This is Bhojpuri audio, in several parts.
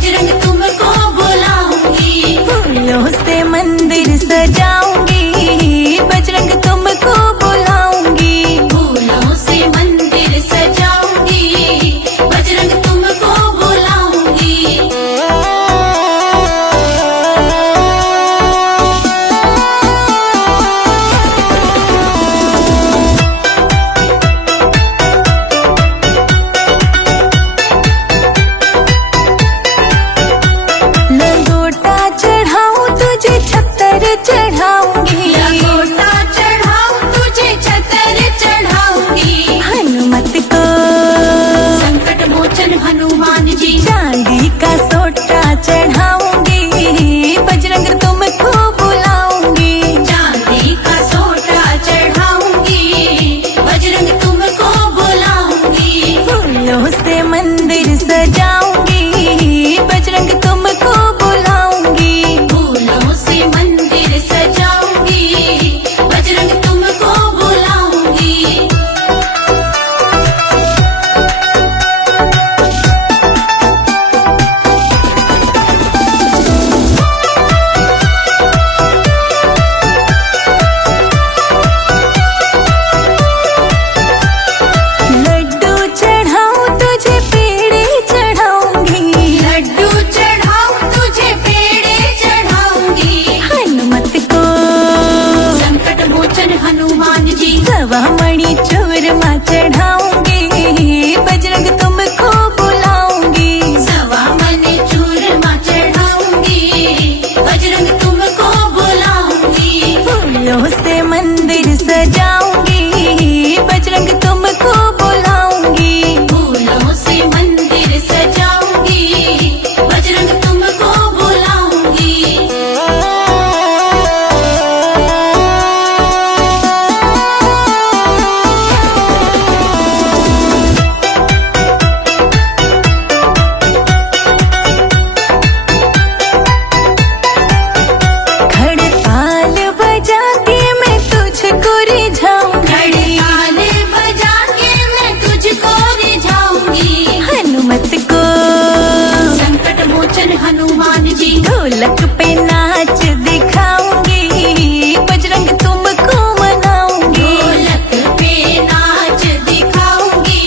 बजरंग तुमको बुलाऊंगी। फूलों से मंदिर सजाऊंगी, बजरंग तुमको बुलाऊंगी। फूलों से मंदिर सजाऊंगी, बजरंग तुमको बुलाऊंगी। लंगोटा चढ़ाऊं तुझे छतर चढ़ाऊंगी, लंगोटा चढ़ाऊं तुझे छतर चढ़ाऊंगी। हनुमत को संकट मोचन हनुमान जी। चांदी का सोटा चढ़ाऊंगी, बजरंग तुमको बुलाऊंगी। चांदी का सोटा चढ़ाऊंगी, बजरंग तुमको बुलाऊंगी। फूलों से मंदिर सजाऊंगी, बजरंग तुमको बुलाऊंगी। फूलों से मंदिर सजाऊंगी, बजरंग तुमको बुलाऊंगी। लड्डू चढ़ाऊं तुझे पेड़े चढ़ाऊंगी, लड्डू चढ़ाऊं तुझे पेड़े चढ़ाऊंगी। हनुमत को संकट मोचन हनुमान जी। सवा मणि चूरमा चढ़ाऊंगी, बजरंग तुमको बुलाऊंगी। सवा मन चूरमा चढ़ाऊंगी, बजरंग तुमको बुलाऊंगी। फूलों से मंदिर सजाऊंगी, बजरंग तुमको बुलाऊंगी। फूलों से मंदिर सजाऊंगी, बजरंग तुमको बुलाऊंगी। खड़ताल बजा के मैं तुझको रिझाऊंगी, खड़ताल बजा के मैं तुझको रिझाऊंगी। हनुमत को संकट मोचन हनुमान जी। ढोलक पे नाच दिखाऊंगी, बजरंग तुमको मनाऊंगी। ढोलक पे नाच दिखाऊंगी,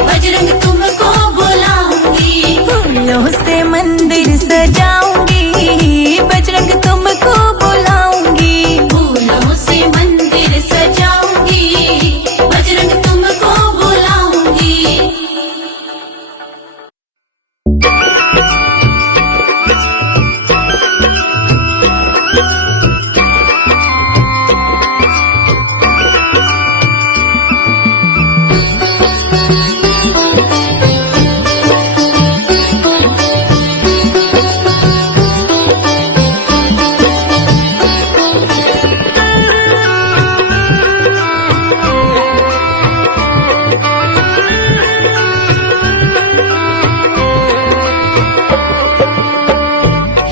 बजरंग तुमको बुलाऊंगी। फूलों से मंदिर सजाऊंगी, बजरंग तुमको बुलाऊंगी। फूलों से मंदिर सजाऊंगी, बजरंग तुमको बुलाऊंगी।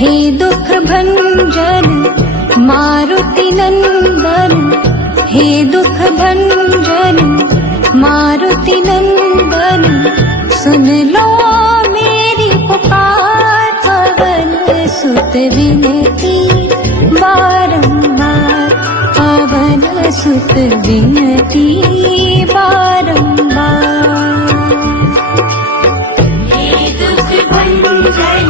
हे दुख भंजन मारुति नंदन, हे दुख भंजन मारुति नंदन, सुन लो मेरी पुकार। पवन सुत विनती बारंबार, पवन सुत विनती बारंबार। हे दुख भंजन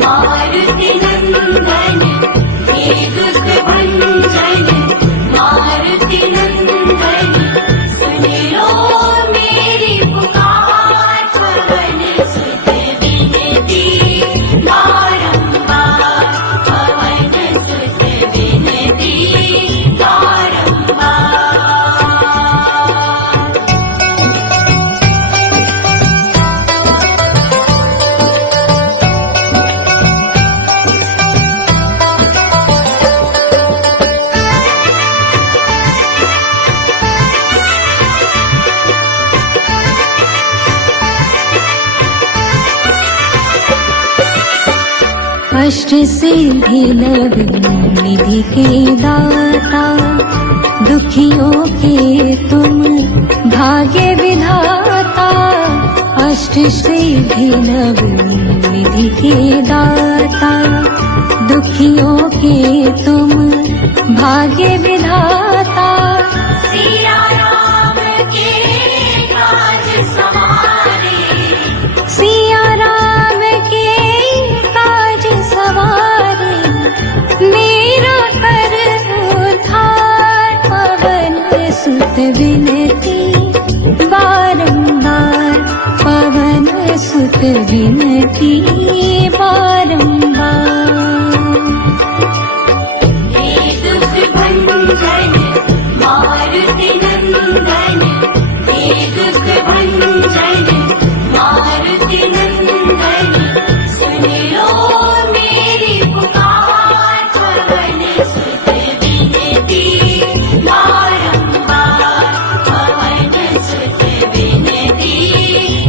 मारुति नंदन, हे दुख भंजन मारुति नंदन, सुन लो मेरी पुकार। पवन सुत विनती बारंबार, पवन सुत विनती बारंबार। अष्ट सिद्धि नव निधि के दाता, दुखियों के तुम भाग्य विधाता। अष्ट सिद्धि नव निधि के दाता, दुखियों के तुम भाग्य विधाता। सिया राम के काज सवारे, सिया राम के काज सवारे, मेरा कर उद्धार। पवन सुत विनती बारंबार, पवन सुत विनती बारंबार। हे दुख भंजन मारुति नंदन, हे दुख भंजन मारुति नंदन, सुन लो मेरी पुकार। पवन सुत विनती बारंबार, पवन सुत विनती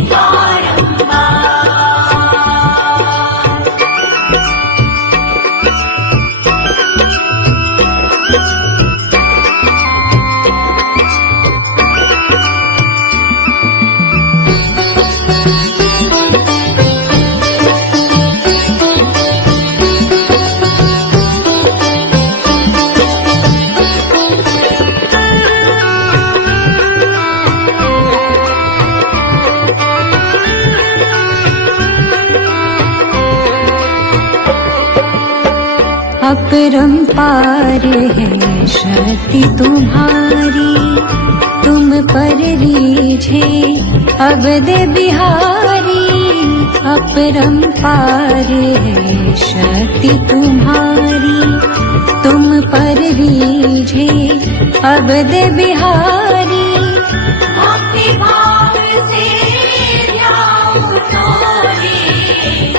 बारंबार। अपरंपार है शक्ति तुम्हारी, तुम पर रीझे अवध बिहारी। अपरंपार है शक्ति तुम्हारी, तुम पर रीझे अवध बिहारी। भक्ति भाव से ध्यान तोरे,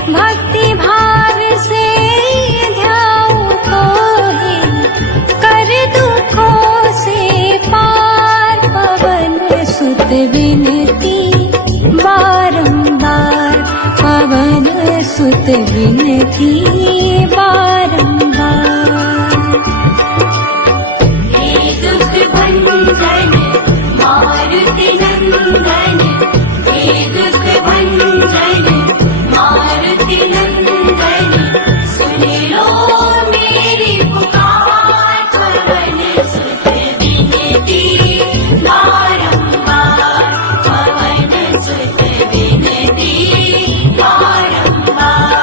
भक्ति भाव से ध्यान तोहे, कर दुखों से पार। पवन सुत विनती बारंबार, पवन सुत विनती बारंबार। हे दुख भंजन मारुति नंदन, हे दुख भंजन मारुति नंदन, सुन लो मेरी पुकार। पवन सुत विनती बारंबार, पवन सुत विनती बारंबार।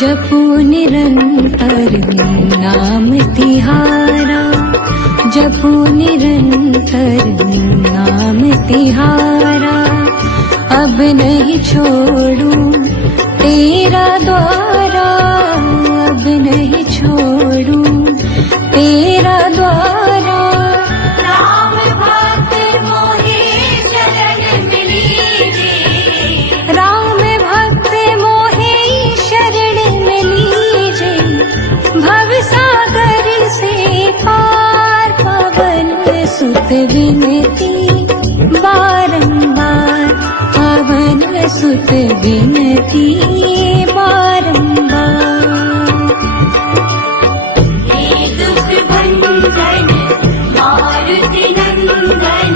जपू निरंतर नाम तिहारा, जपू निरंतर नाम तिहारा। अब नहीं छोड़ूं तेरा द्वारा, अब नहीं छोड़ूं तेरा द्वारा। राम भक्त मोहे शरण मिलीजे, राम भक्त मोहे शरण में लीजे, भव सागर से पार। पवन सुत विनती बारंबार, पवन सुत विनती बारंबार। हे दुख भंजन मारुति नंदन,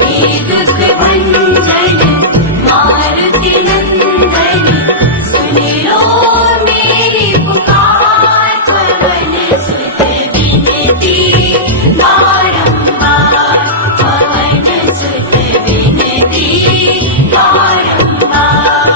हे दुख भंजन मारुति नंदन, सुन लो मेरी पुकार। पवन सुत विनती बारंबार, पवन सुत विनती बारंबार।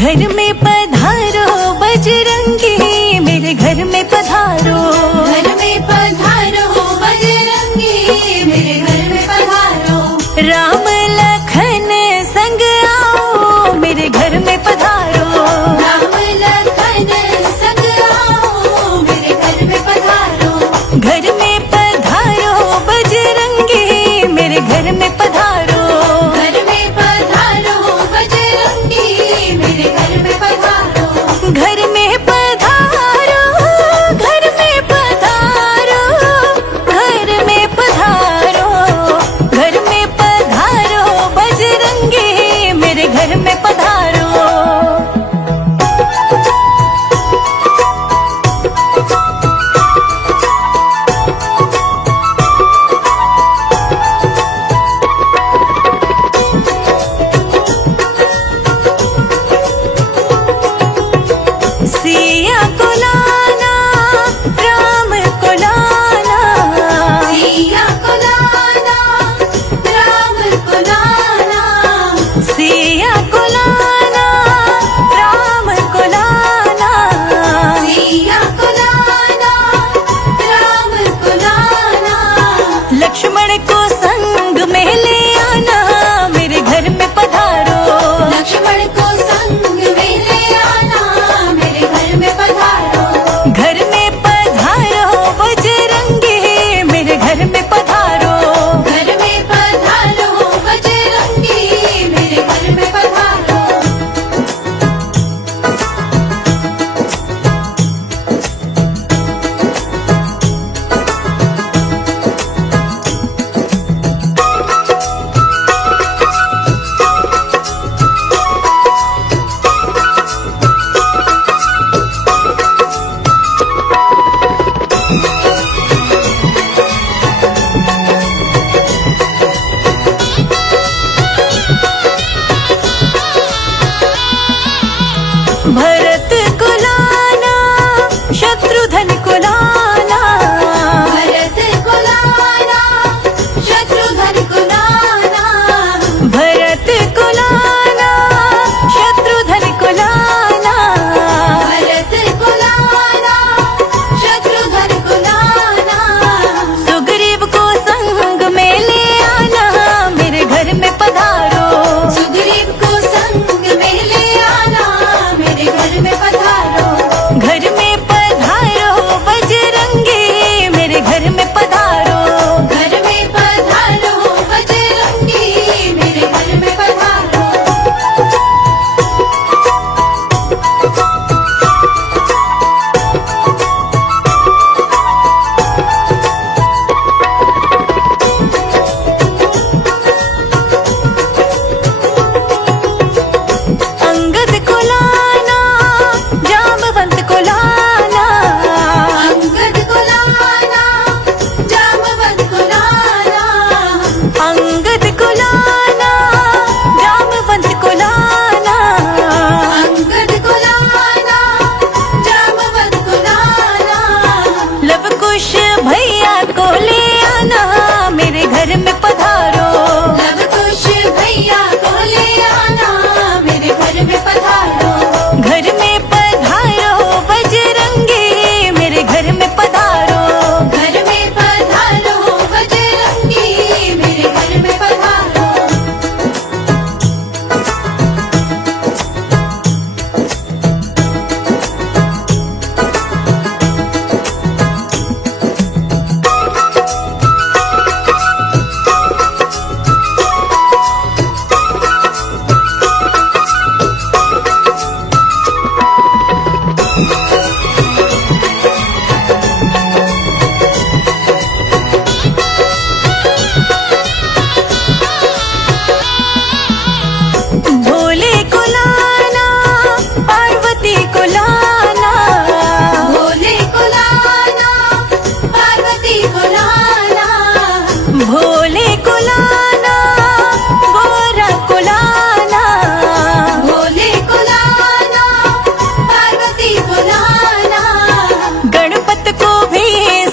घर में पधारो बजरंगी शत्रुघ्न को लाना, भरत को लाना, शत्रुघ्न को लाना, भरत को लाना, शत्रुघ्न को लाना, भरत को लाना, शत्रुघ्न को लाना, सुग्रीव को संग में ले आना, मेरे घर में पधारो, सुग्रीव को संग में ले आना, मेरे घर में पधारो, घर में पधारो बजरंगी, मेरे घर में पधारो, घर में पधारो बजरंगी, मेरे घर में पधारो, अंगद को लाना, जामवंत को लाना, अंगद को लाना, जामवंत को लाना, अंगद को लाना, जामवंत को लाना, अंगद को लाना, जामवंत को लाना, लव कुश भैया को ले आना, मेरे घर में पधारो, लव कुश भैया को ले आना, मेरे घर में पधारो, घर में पधारो बजरंगी, मेरे घर में पधारो, घर में पधारो बजरंगी, मेरे घर में पधारो, भोले को लाना, पार्वती को लाना, भोले को लाना, पार्वती को लाना, भोले को लाना, गोरा को लाना, भोले को लाना, पार्वती को लाना, गणपत को भी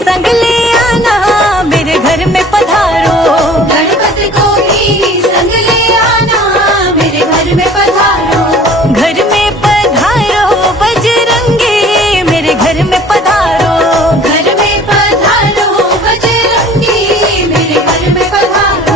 संग ले आना, मेरे घर में पधारो, गणपति को भी संग ले आना, मेरे घर में पधारो, घर में पधारो बजरंगी, मेरे घर में पधारो, घर में पधारो बजरंगी, मेरे घर में पधारो,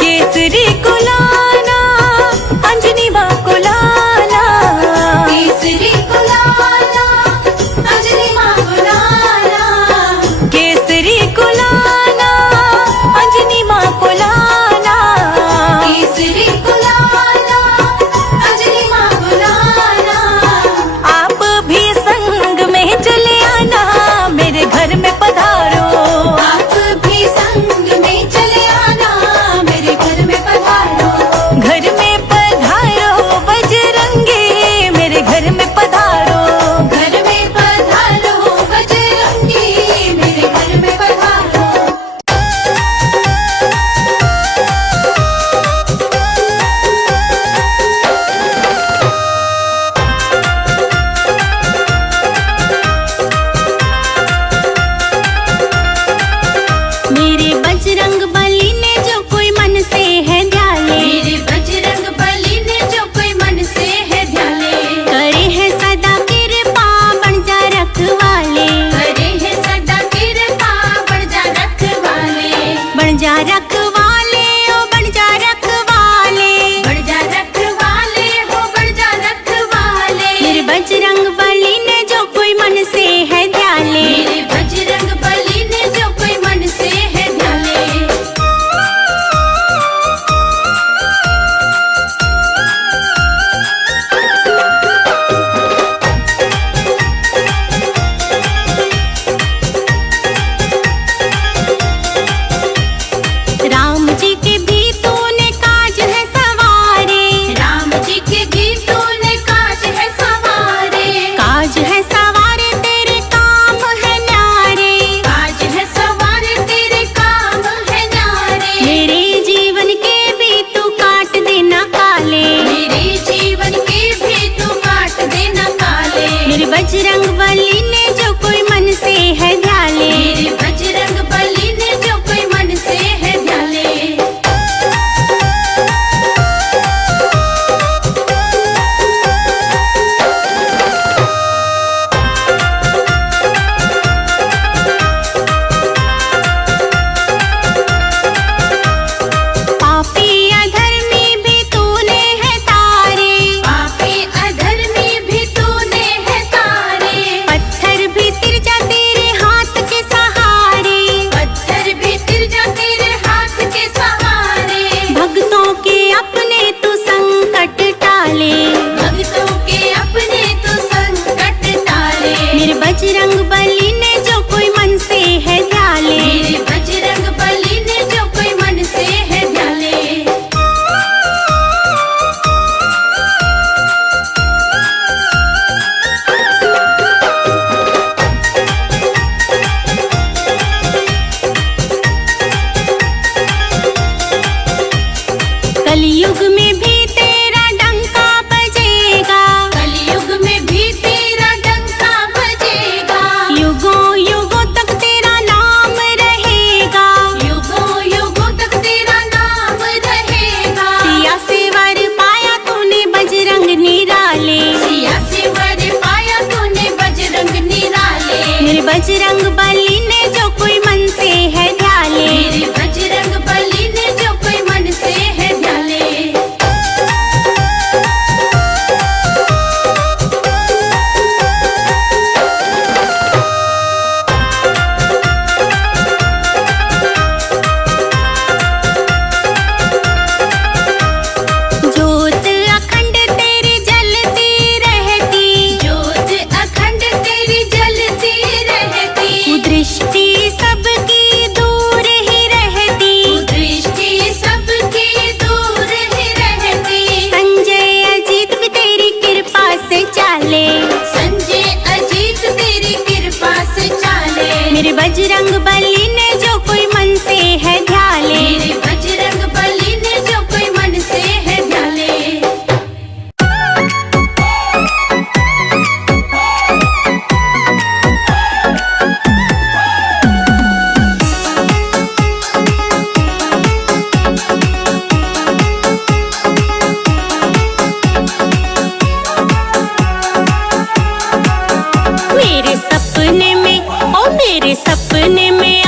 केसरी को लाना, अंजनी माँ को लाना, केसरी को लाना, अंजलि माँ को लाना, केसरी को लाना, अंजनी माँ को लाना, केसरी को लाना, अंजलि माँ को लाना, आप भी संग में चले आना, मेरे घर में पधारो, आप भी संग में चले आना, मेरे घर में पधारो, घर में पधारो बजरंगी, मेरे घर में पधारो, घर में पधारो बजरंगी, मेरे घर में पधारो, मेरे बजरंग बली ने जो कोई मन से है ध्याले, मेरे बजरंग बली ने जो कोई मन से है ध्याले, करे है सदा कृपा बन जा रखवाले, करे है सदा कृपा बन जा रखवाले, बन जा रखवाले, ओ बन जा रखवाले, बन जा रखवाले हो बन जा रखवाले, मेरे बजरंग बली ने जो कोई मन से है ध्याले, मेरे बजरंग बली ने जो कोई मन से है ध्याले, राम जी के भी तूने काज है सवारे, राम जी के भी तूने काज है सवारे, काज है सवारे मेरे बजरंग बली ने जो कोई मन से है ध्याले, मेरे बजरंग बली ने जो कोई मन से है ध्याले। कलयुग में भी तेरा डंका बजेगा, कलयुग में भी तेरा डंका बजेगा, युगों युगों तक तेरा नाम रहेगा, युगों युगों तक तेरा नाम रहेगा। सिया से वर पाया तूने बजरंग निराले, सिया से वर पाया तूने बजरंग निराले। मेरे बजरंग बली ने जो कोई मन से है ध्याले, मेरे बजरंग बली ने जो कोई मन से है ध्याले। ज्योत अखंड तेरी जलती रहती, ज्योत अखंड तेरी जलती रहती, दृष्टि सबकी दूर ही रहती, दृष्टि सबकी दूर ही रहती। संजय अजीत भी तेरी कृपा से चाले, संजय अजीत तेरी कृपा से चाले। मेरे बजरंग बली ने जो कोई मन से है ध्याले, मेरे बजरंग बली ने जो कोई मन से है ध्याले। मेरे सपने में ओ मेरे सपने में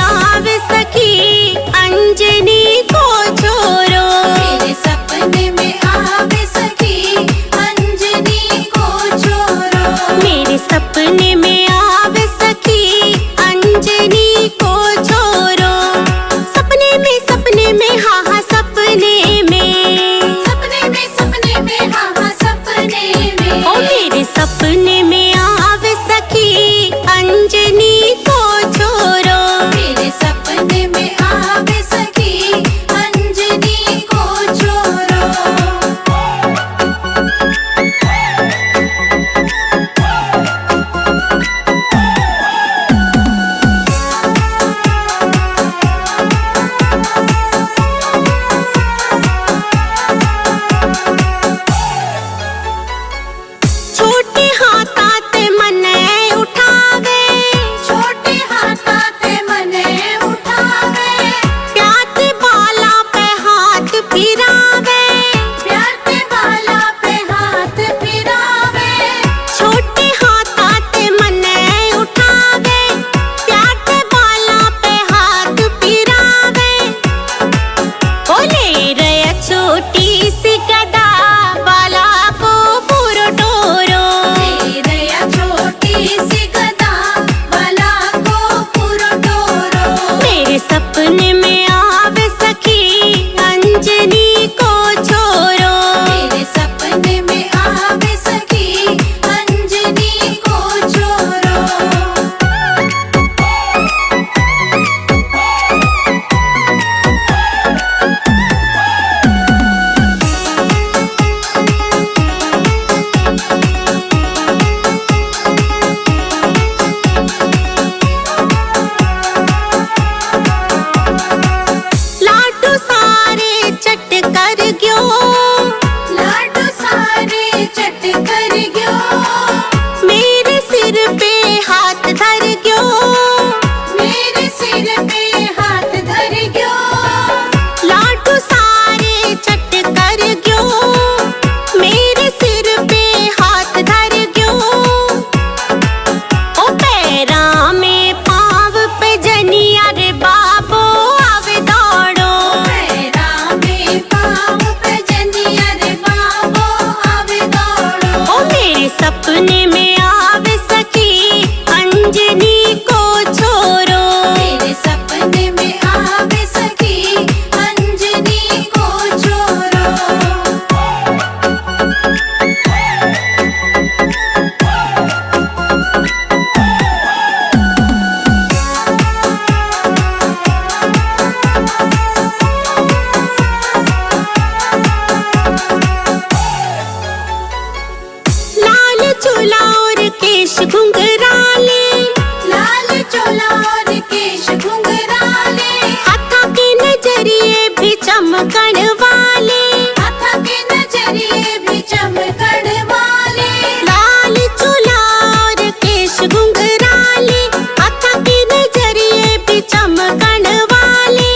चमकण वाले, माथा के नजरिए भी चमकण वाले, लाल चूल्हा और केश घुंघराले, माथा के नजरिए भी चमकण वाले।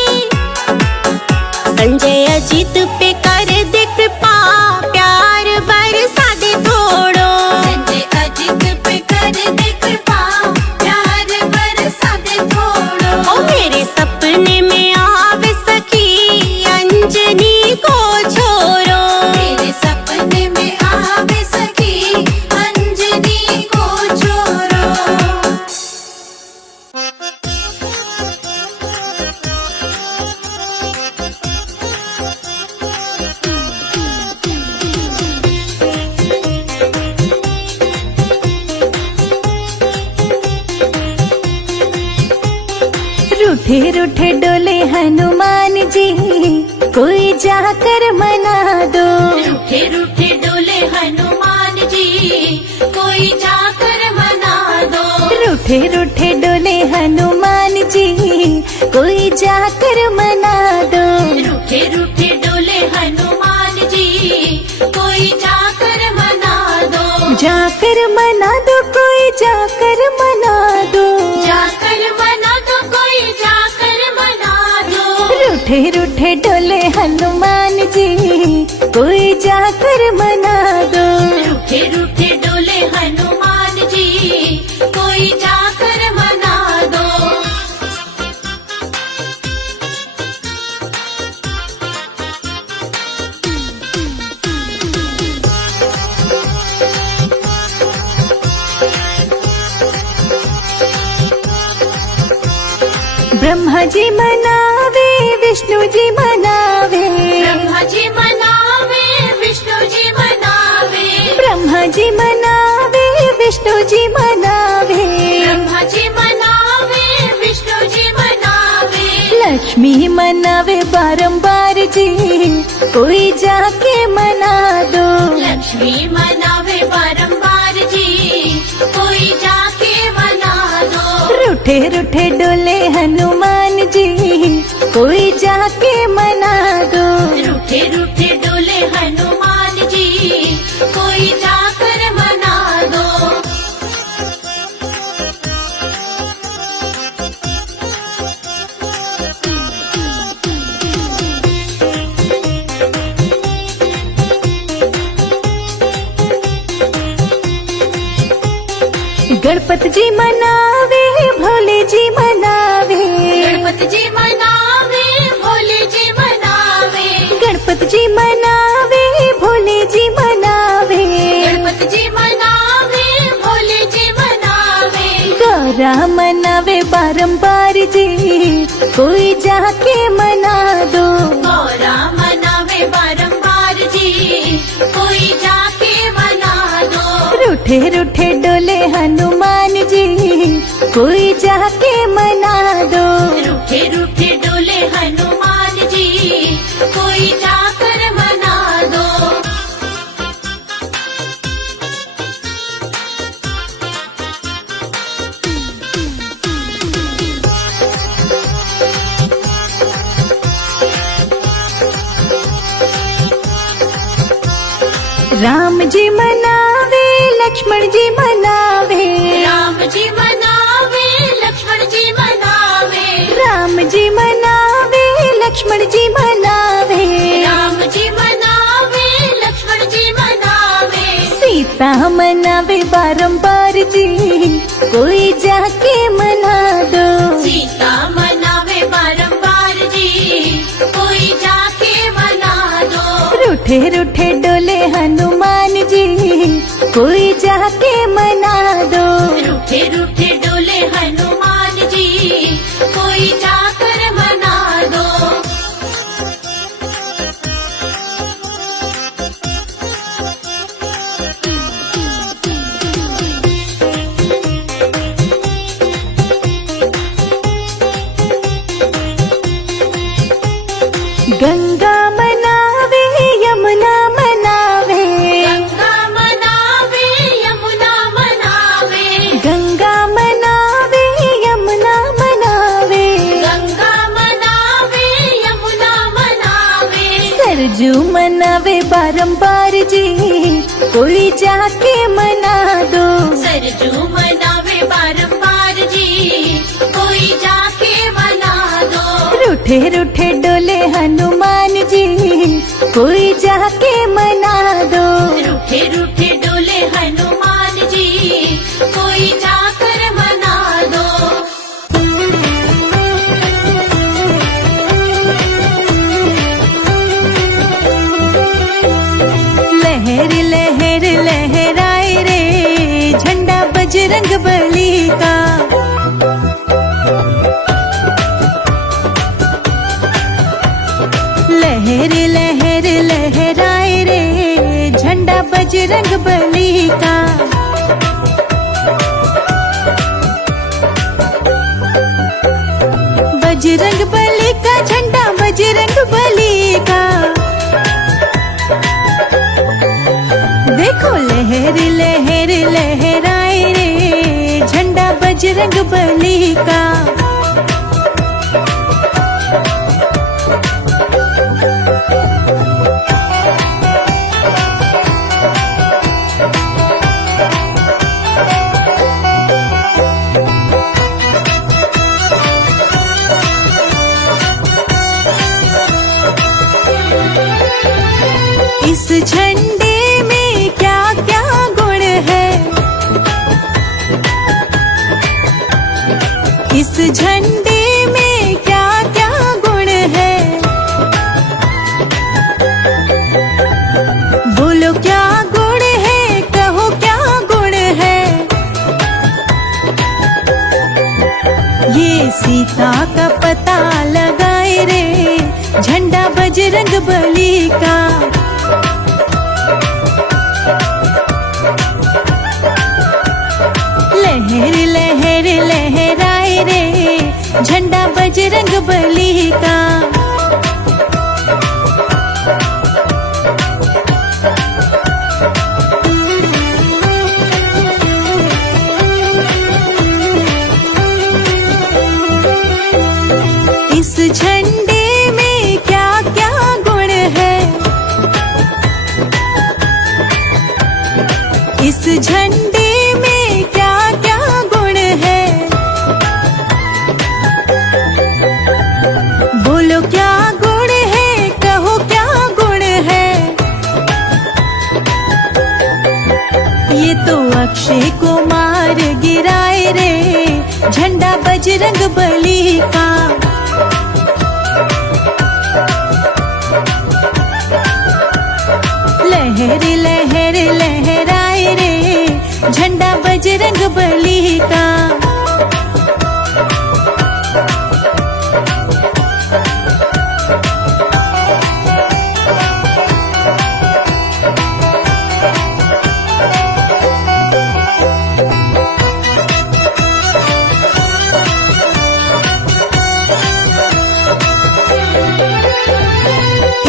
संजय अजीत पे कर दे कृपा, प्यार बरसा दे थोड़ो। संजय अजीत पे कर दे कृपा, प्यार बरसा दे थोड़ो। ओ मेरे सपने में आवे सखी, अंजनी को छोड़ो। मेरे सपने में आवे सखी, अंजनी को छोड़ो। रूठे रूठे डोले हनुमान जी, कोई जाकर मना दो। रूठे रूठे डोले हनुमान जी, कोई जाकर मना दो। रूठे रूठे डोले हनुमान जी, कोई जाकर मना दो। रूठे रूठे डोले हनुमान जी, कोई जाकर मना दो। जाकर मना दो, कोई जाकर मना दो। जाकर मना दो, कोई जाकर मना दो। रूठे रूठे डोले हनुमान जी, कोई जाकर मना दो। रूठे रूठे डोले हनुमान जी, कोई जाकर मना दो। ब्रह्मा जी मनावे, विष्णु जी मनावे। ब्रह्मा जी मनावे, विष्णु जी मनावे। ब्रह्मा जी मनावे, विष्णु जी मनावे। ब्रह्मा जी मनावे, विष्णु जी मनावे। लक्ष्मी मनावे बारंबार जी, कोई जाके मना दो। लक्ष्मी मनावे बारंबार जी, कोई जाके मना दो। रूठे रूठे डोले हनुमान जी, कोई जाके मना दो। रूठे रूठे डोले हनुमान जी, कोई जाकर मना दो। गणपति जी मनावे, भोले जी मनावे। गणपति जी मनावे, भोले जी मनावे। गणपति जी मनावे, भोले जी मनावे। गणपति जी मनावे, भोले जी मनावे। गौरा मनावे बारंबार जी, कोई जाके मना दो। गौरा मनावे बारंबार जी, कोई जाके मना दो। रूठे रूठे डोले हनुमान जी, कोई जाके मना दो। रूठे रूठे डोले हनुमान जी, कोई जाकर मना दो। राम जी मनावे, लक्ष्मण जी मनावे। राम जी मनावे, लक्ष्मण जी मनावे। राम जी मनावे, लक्ष्मण जी मनावे। राम जी मनावे, लक्ष्मण जी मनावे। सीता मनावे बारंबार जी, कोई जाके मना दो। सीता मनावे बारंबार जी, कोई जाके मना दो। रूठे रूठे डोले हनुमान जी, कोई जाके मना दो। रूठे रूठे डोले हनुमान जी, कोई जाकर मना दो। बारंबार जी, कोई जाके मना दो। सरजू मनावे बारंबार जी, कोई जाके मना दो। रूठे रूठे डोले हनुमान जी, कोई जाके मना दो। रूठे रूठे डोले हनुमान जी, कोई जाकर मना दो। लहर लहर लहराए रे, झंडा बजरंग बली का। लहर लहर लहराए रे, झंडा बजरंग बली का। बजरंग बली का झंडा, बजरंग बली का। देखो लहर लहर लहराए रे, झंडा बजरंग बली का। इस झंडे में क्या क्या गुण है, इस झंडे में क्या क्या गुण है। बोलो क्या गुण है, कहो क्या गुण है। ये सीता का पता लगाए रे, झंडा बजरंग बली का। लहर लहर लहराए रे, झंडा बजरंग बली का। इस झंडे में क्या क्या गुण है, इस झंडे में क्या क्या गुण है। बोलो क्या गुण है, कहो क्या गुण है। ये तो अक्षय कुमार गिराए रे, झंडा बजरंग बली का। लहर लहर लहराए रे, झंडा बजरंग बली का।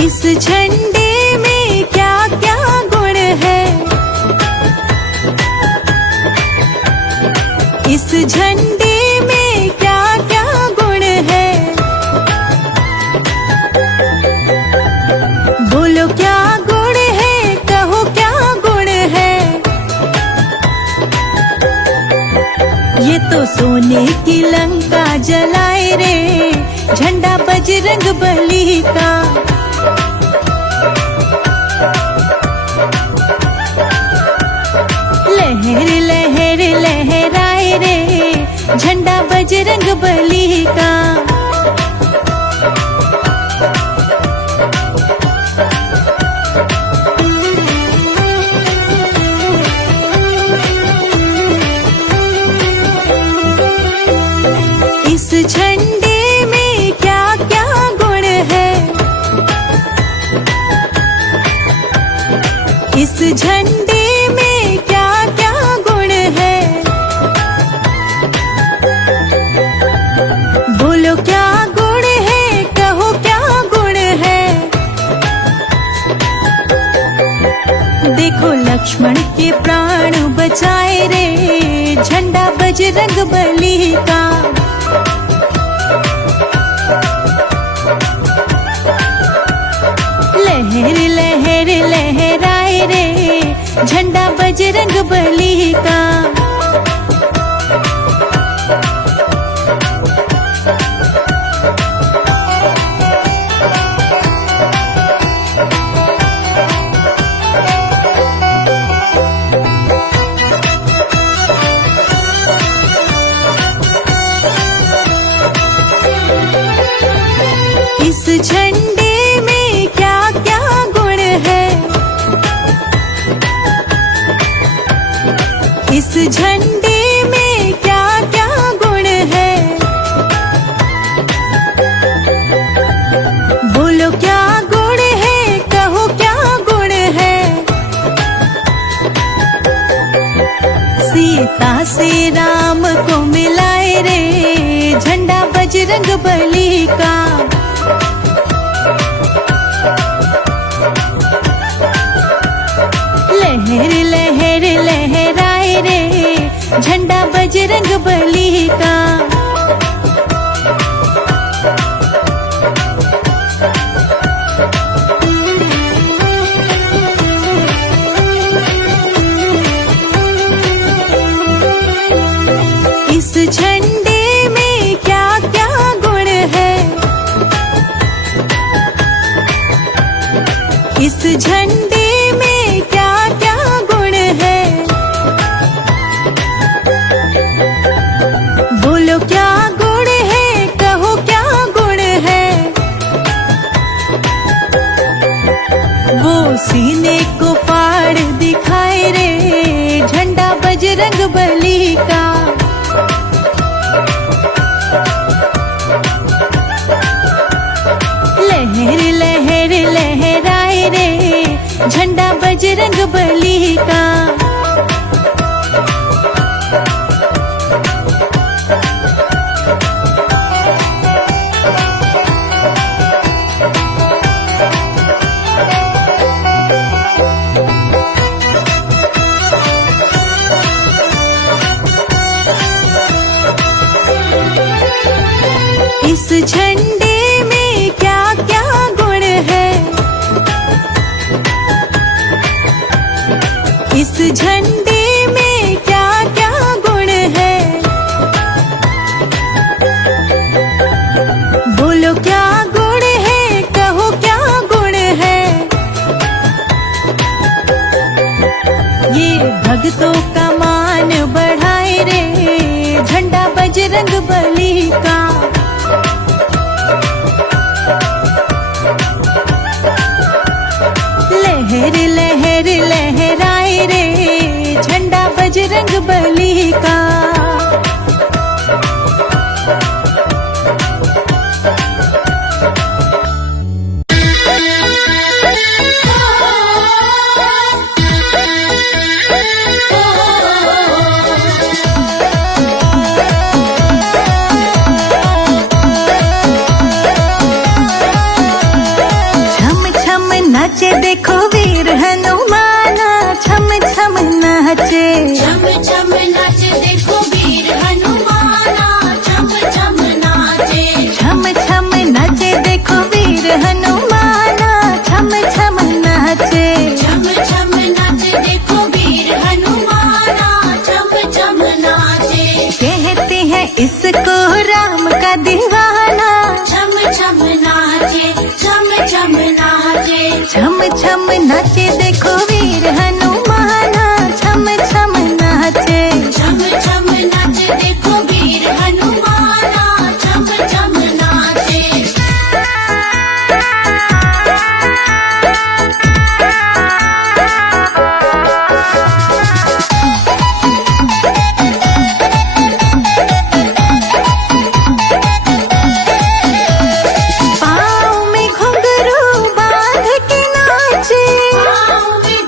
इस झंडे में क्या क्या गुण है, इस झंडे में क्या क्या गुण है। बोलो क्या गुण है, कहो क्या गुण है। ये तो सोने की लंका जलाए रे, झंडा बजरंग बली का। लहर लहर लहराए रे, झंडा बजरंग बली का। इस झंडे में क्या क्या गुण है, इस झंडे में क्या क्या गुण है। बोलो क्या गुण है, कहो क्या गुण है। देखो लक्ष्मण के प्राण बचाए रे, झंडा बजरंग बली का। लहर लहर लहर लहराए रे झंडा बजरंग बली का। इस झंडे में क्या क्या गुण है, इस झंडे में क्या क्या गुण है, बोलो क्या गुण है, कहो क्या गुण है। सीता से राम को मिलाए रे झंडा बजरंग बली का। लहर लहर लहराए रे झंडा बजरंग बली का। इस झंडे में क्या क्या गुण है, इस झंडे में क्या क्या गुण है, बोलो क्या गुण है, कहो क्या गुण है। वो सीने को फाड़ दिखाए रे झंडा बजरंग बली का। लहर लहर लहराए रे झंडा बजरंग बली का। इस झंडे में क्या क्या गुण है, इस झंडे में क्या क्या गुण है, बोलो क्या गुण है, कहो क्या गुण है। ये भक्तों का मान बढ़ाए रे झंडा बजरंग बली का। लहर लहर लहराए रे झंडा बजरंग बली का। नाचे देखो वीर हनुमाना छम छम नाचे, छम छम नाचे देखो वीर हनुमाना छम छम नाचे, छम छम नाचे देखो वीर हनुमाना छम छम नाचे, छम छम नाचे देखो वीर हनुमाना छम छम नाचे। कहते हैं इसको राम का दीवाना, छम छम नाचे, छम छम नाचे, छम छम नाचे देखो वीर हनुमाना छम छम नाचे, छम छम नाचे देखो वीर हनुमाना छम छम नाचे। पाँव में घुंघरू बांध के नाचे, पाँव में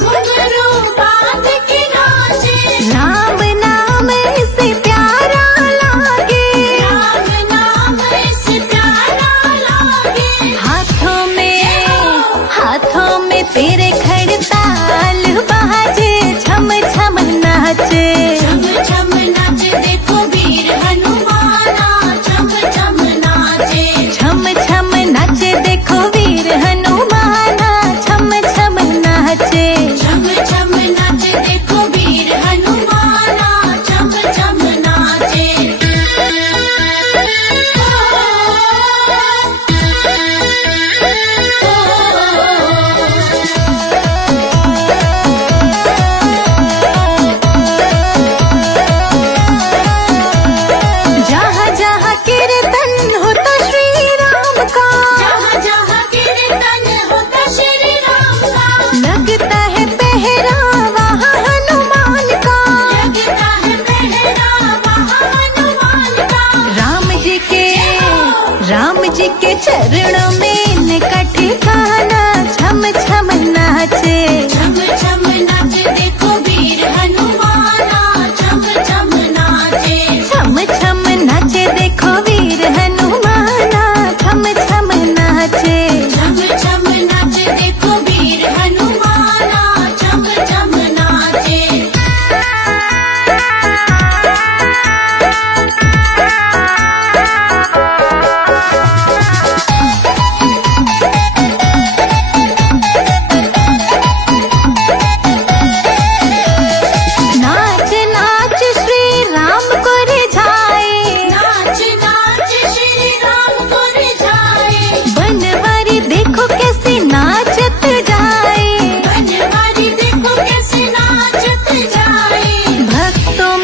के चरणों में निकट खाना छम छम नाचे। छम छम नाचे देखो वीर हनुमाना, छम छम नाचे। छम छम नाचे देखो वीर हनुमाना, छम छम नाचे। छम छम नाचे देखो वीर हनुमाना, छम छम नाचे। नाच नाच श्री राम को रिझाए, नाच नाच श्री राम को रिझाए। बनवारी देखो कैसे नाचत जाए। बनवारी देखो कैसे नाचत जाए। भक्तों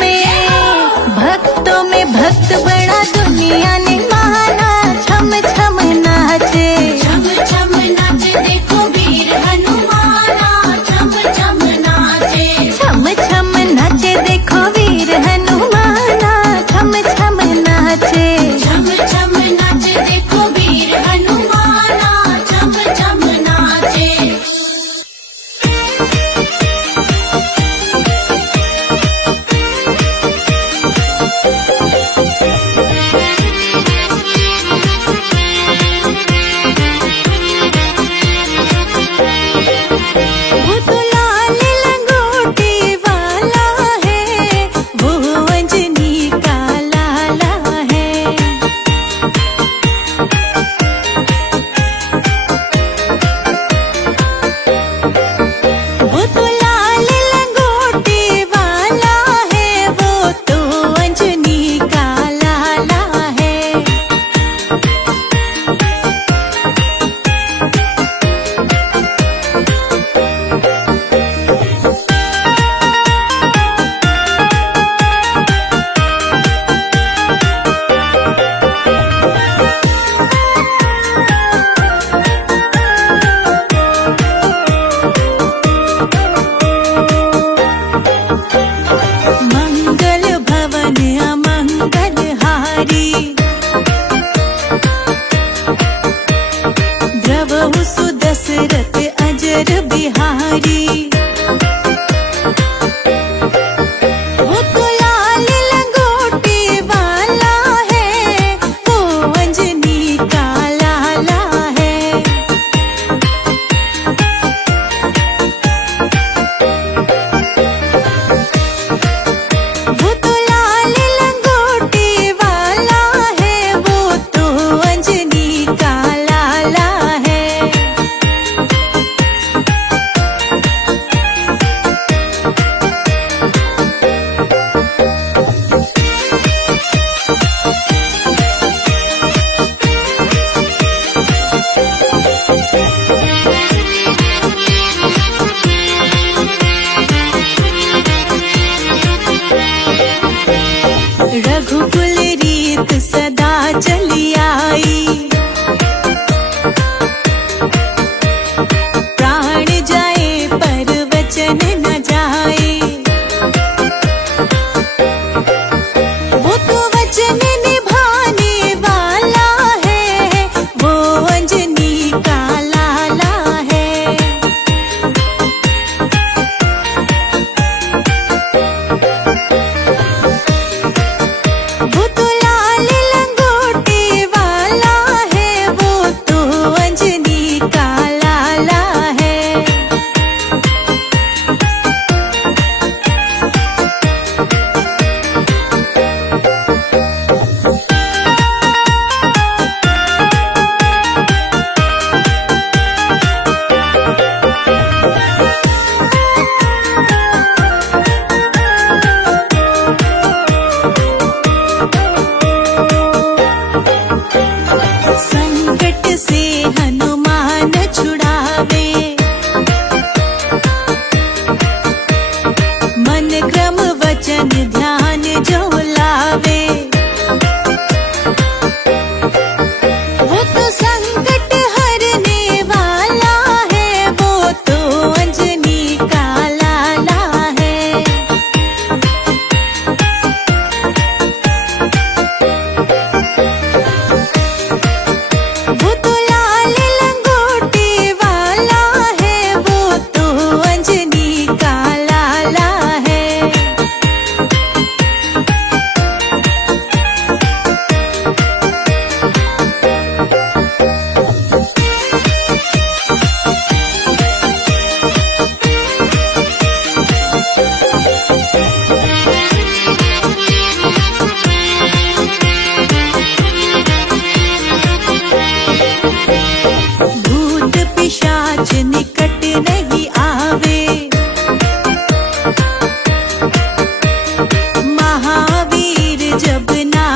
में भक्त बड़ा दुनिया ने माना, छम छम नाचे। छम छम नाचे देखो वीर हनुमाना, छम छम नाचे। छम छम नाचे देखो वीर हनुमाना, छम छम नाचे। छम छम नाचे देखो वीर हनुमाना, छम छम नाचे।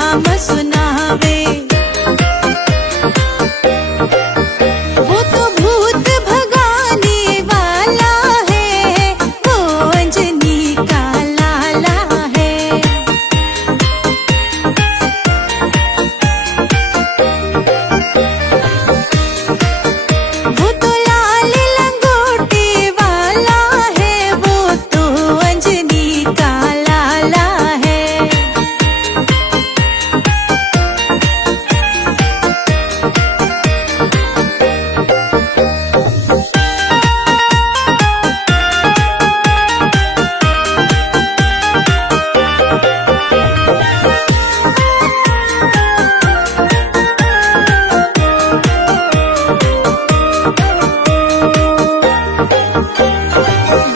राम सुनावे। वो तो भूत भगाने वाला है, वो अंजनी का लाला है। वो तो लाल लंगोटे वाला है, वो तो अंजनी का लाला है।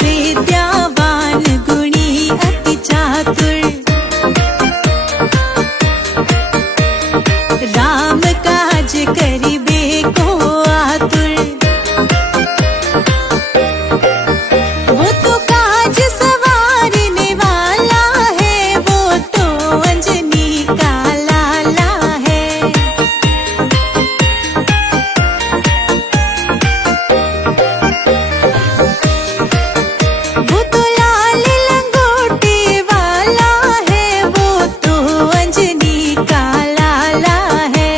विद्यावान गुणी अति चातुर, राम काज करिबे को आतुर। वो तो काज सवारने वाला है, वो तो अंजनी का लाला है। वो तो लाल लंगोटे वाला है, वो तो अंजनी का लाला है।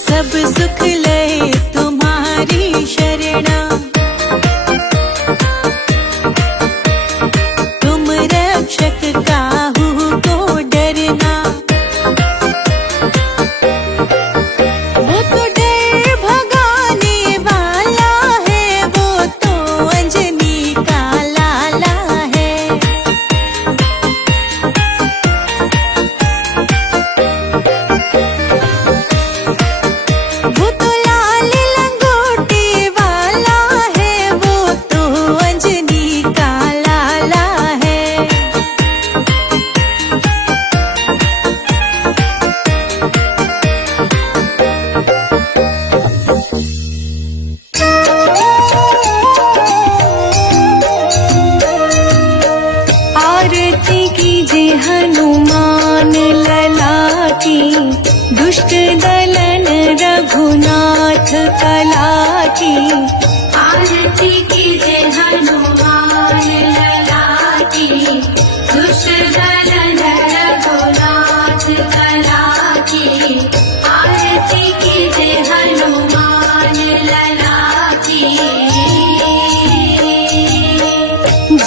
सब सुख लय तुम्हारी शरणा, तुम रक्षक काहू को डरना। वो तो डर भगाने वाला है, वो तो अंजनी का लाला है। वो तो लाल लंगोटे वाला है, वो तो अंजनी का लाला है। आरती कीजिए हनुमान लला की, दुष्ट दलन रघुनाथ कला की। आरती कीजिए हनुमान लला की, दुष्ट दलन रघुनाथ कला की। आरती कीजिए हनुमान लला की।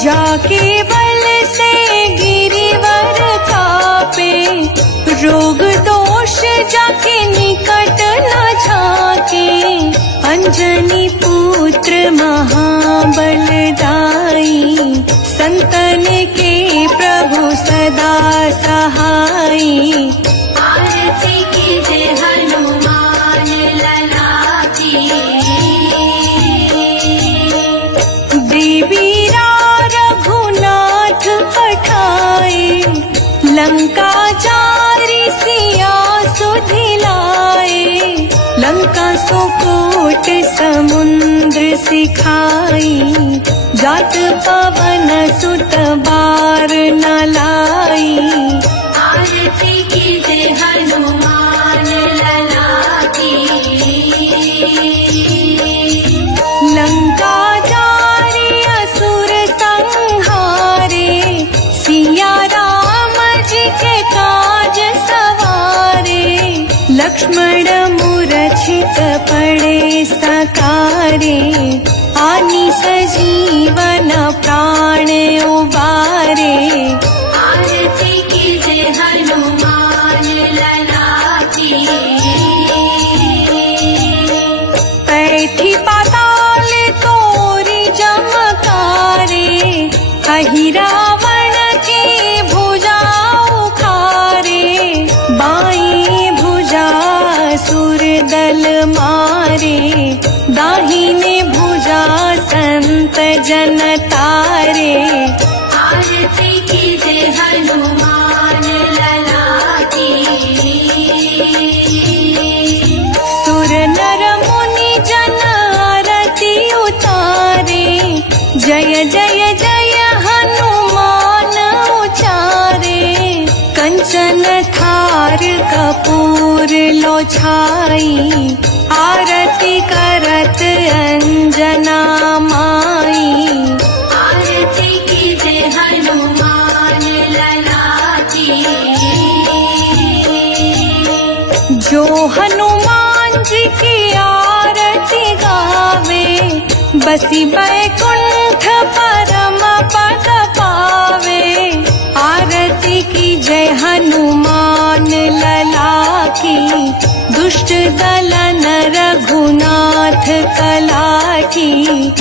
जाके बल से गिरिवर कापे, रोग दोष जाके निकट न झाके। अंजनी पुत्र महाबलदाई, संतन के प्रभु सदा सहाई। आरती कीजिए हनुमान लला की। देवी रघुनाथ पठाए, लंका जारी सिया सुधिलाए। लंका सुकोट समुद्र सिखाई, जात पवन सुत बार न लाई। आरती कीजिए हनुमान लला की। लंका जारी असुर संहारे, सिया राम जी के काज सवारे। लक्ष्मण मूर्छित पड़े सकारे, आनि सजीवन प्राण उबारे। आरती कीजिए हनुमान लला की। पैठी पाताल तोरी जमकारे, अहि रावण के भुजा उखारे। बाई भुजा सुर दल मारे, दाहिने भुजा जन तारे। आरती कीजे हनुमान लला की। सुर नर मुनि जन आरती उतारे, जय जय जय हनुमान उचारे। कंचन थार कपूर लो छाई, आरती करत अंजना माई। आरती कीजे हनुमान लला की। जो हनुमान जी की आरती गावे, बसी बैकुंठ परम पद पावे। आरती की जय हनुमान लला की, दुष्ट दलन रघुनाथ कला की।